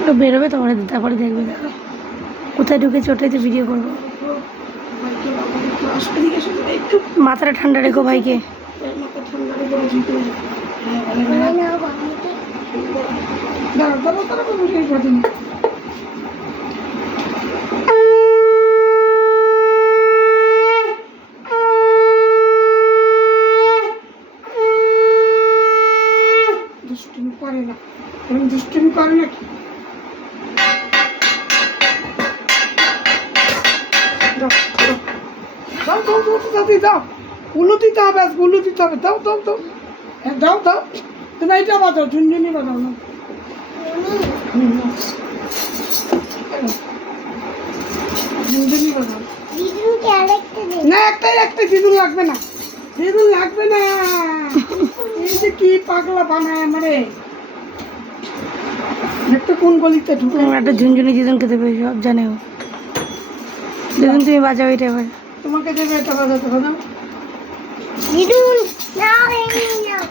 ওটা বেরোবে তোমার, তারপরে দেখবে। দেখো কোথায় ঢুকেছে, ওটাই তো ভিডিও করবো। একটু মাথাটা ঠান্ডা রেখো ভাইকে। দুষ্টুমি করে না, দুষ্টুমি করে নাকি? দাও গুলো দিতে হবে, গুলো দিতে হবে। দাও দাও দাও দাও দাও। তুমি এইটা বাজাও, ঝুনঝুনি বাজাও না। ঝুনঝুনি বাজাও না, একটাই দিদুন লাগবে না, দিদুন লাগবে না। এই যে কি পাগলা বানায় আমারে। একটা কোন গলিতে ঢুকে একটা ঝুনঝুনি দিদুনকে দেবে, সব জানে ও। দিদুন তুমি বাজাও এটা এবার। তোমাকে দেবে এটা বাজাতে হবে। দিদুন নাও, এই নাও।